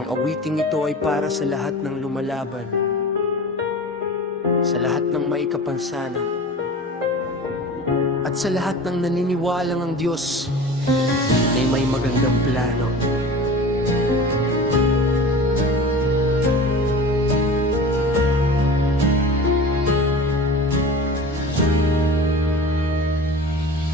Ang awiting ito ay para sa lahat ng lumalaban, sa lahat ng may kapansanan, at sa lahat ng naniniwalang ang Diyos ay may magandang plano.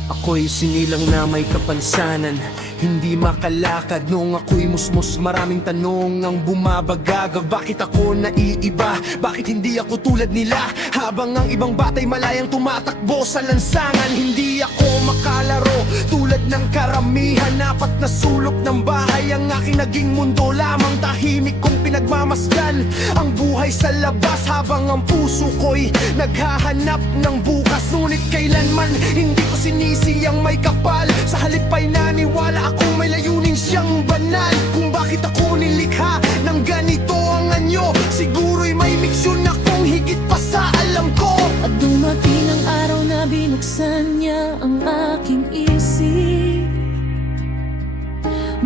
Ako'y sinilang na may kapansanan, hindi makalakad. Noong ako'y musmos, maraming tanong ang bumabagagag. Bakit ako naiiba? Bakit hindi ako tulad nila? Habang ang ibang batay malayang tumatakbo sa lansangan, hindi ako makalaro tulad ng karamihan. Apat na sulok ng bahay ang aking naging mundo. Lamang tahimik kong pinagmamasdan ang buhay sa labas, habang ang puso ko'y naghahanap ng bukas. Ngunit kailanman hindi ko sinisi ang may kapal. Sa halip ay naniwala akong may layunin siyang banal. Kung bakit ako nilikha ng ganito ang anyo, siguro'y may miksyon akong higit pa sa alam ko. At dumating ang araw na binuksan niya ang aking isip.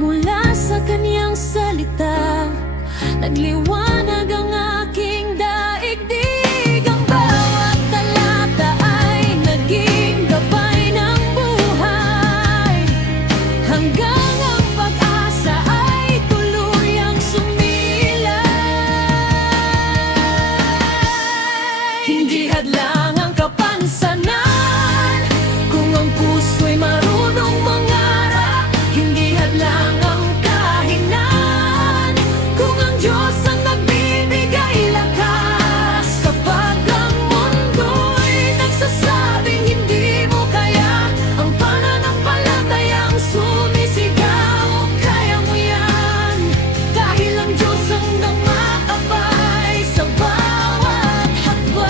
Mula sa kanyang salita, nagliwanag ang aking daigdig. Ang bawat talata ay naging gabay ng buhay, hanggang ang pag-asa ay tuluyang sumilay. Hindi hadlang ang kapansanan kung ang puso'y marunong mangarap. Hindi hadlang ang kahinaan kung ang Diyos ang nagbibigay lakas. Kapag ang mundo'y nagsasabing hindi mo kaya, ang pananampalatayang sumisigaw, kaya mo yan. Dahil ang Diyos ang nangakabay sa bawat hakbang.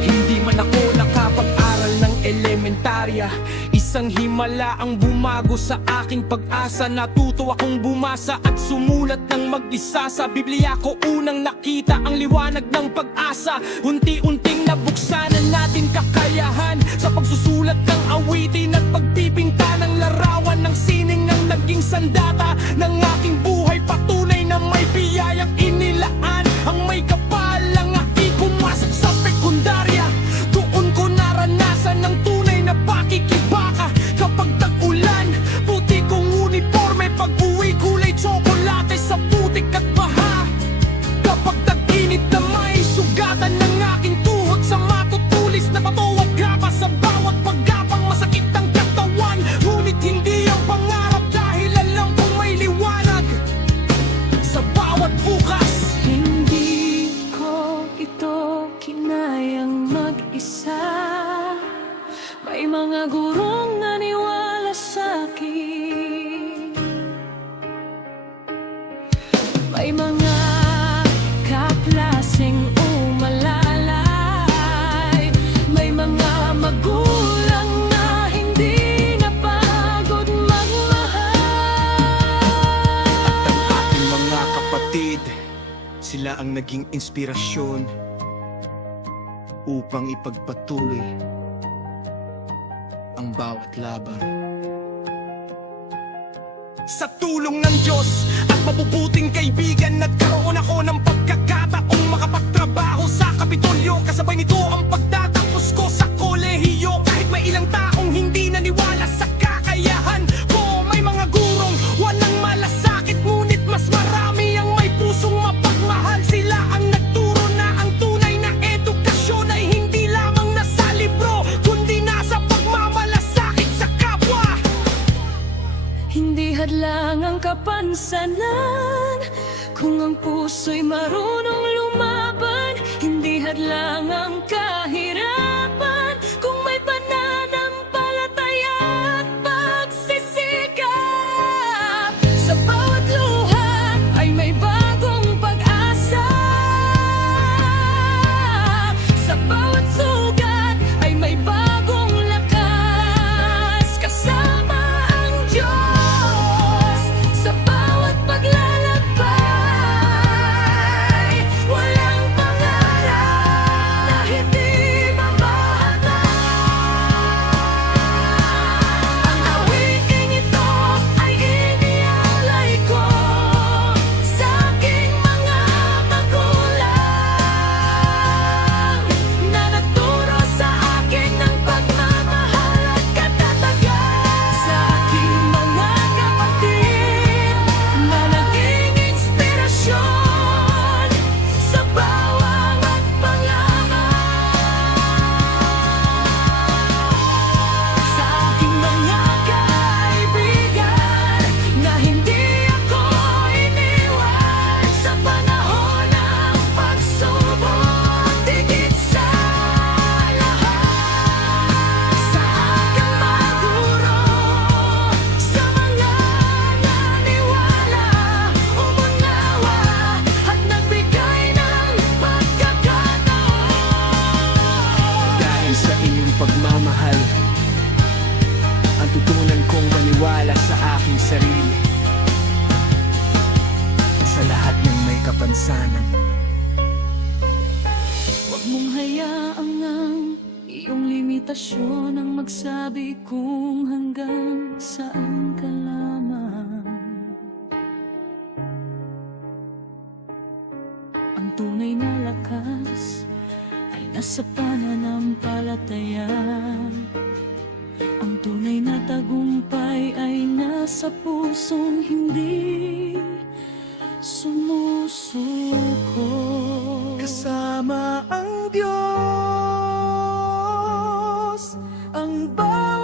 Hindi man ako nakapag-aral ng elementarya, isang himala ang bumago sa aking pag-asa. Natuto akong bumasa at sumulat ng mag-isa. Sa Biblia ko unang nakita ang liwanag ng pag-asa. Unti-unting nabuksanan natin kakayahan sa pagsusulat ng awitin at pagpipinta ng larawan ng sining ng naging sandata ng aking buhay. Patunay na may biyayang inilaan ang may kapal. Ang aking pumasok sa sekundarya, doon ko naranasan ng tunay na pakikibaka. Kapag tag-ulan, puti kong uniforme, pag-uwi kulay tsokolate sa putik at baha. Kapag tag-init na may sugatan ng aking tuhod sa matutulis na bato at graba. Sa bawat paggapang masakit ang katawan, ngunit hindi ang pangarap dahil alam kong may liwanag sa bawat bukas. Hindi ko ito kinayang mag-isa. May mga gurong naniwala sa'kin. May mga kaplaseng umalalay. May mga magulang na hindi napagod magmahal. Ang aking mga kapatid, sila ang naging inspirasyon upang ipagpatuloy ang bawat laban. Sa tulong ng Diyos at mabubuting kaibigan, nagkaroon ako ng pagkakataong makapagtrabaho sa Kapitolyo. Kasabay nito ang pagtatapos ko sa kolehiyo. Kahit may ilang taong hindi naniwala sa kakayahan ko, may mga gurong walang malasakit, ngunit mas marami ang may pusong mapagmahal. Sila ang nagturo na ang tunay na edukasyon ay hindi lamang nasa libro, kundi nasa pagmamalasakit sa kapwa. Hindi hadlang ang kapansanan kung ang puso'y marunong lumaban. Hindi hadlang ang kahirapan kung may pananampalataya at pagsisikap. Sa bawat luha ay may bagong pag-asa. Sa bawat sugat ay may bagong lakas. Kasama ang Diyos sa bawat paglalakbay. Walang pangarap na hindi mababa. magtiwala sa aking sarili, sa lahat ng may kapansanan. Huwag mong hayaang ang iyong limitasyon ang magsabi kung hanggang saan ka lamang. Ang tunay na lakas ay nasa pananampalataya. Ang tunay na tagumpay ay nasa pusong hindi sumusuko. Kasama ang Diyos, ang bawat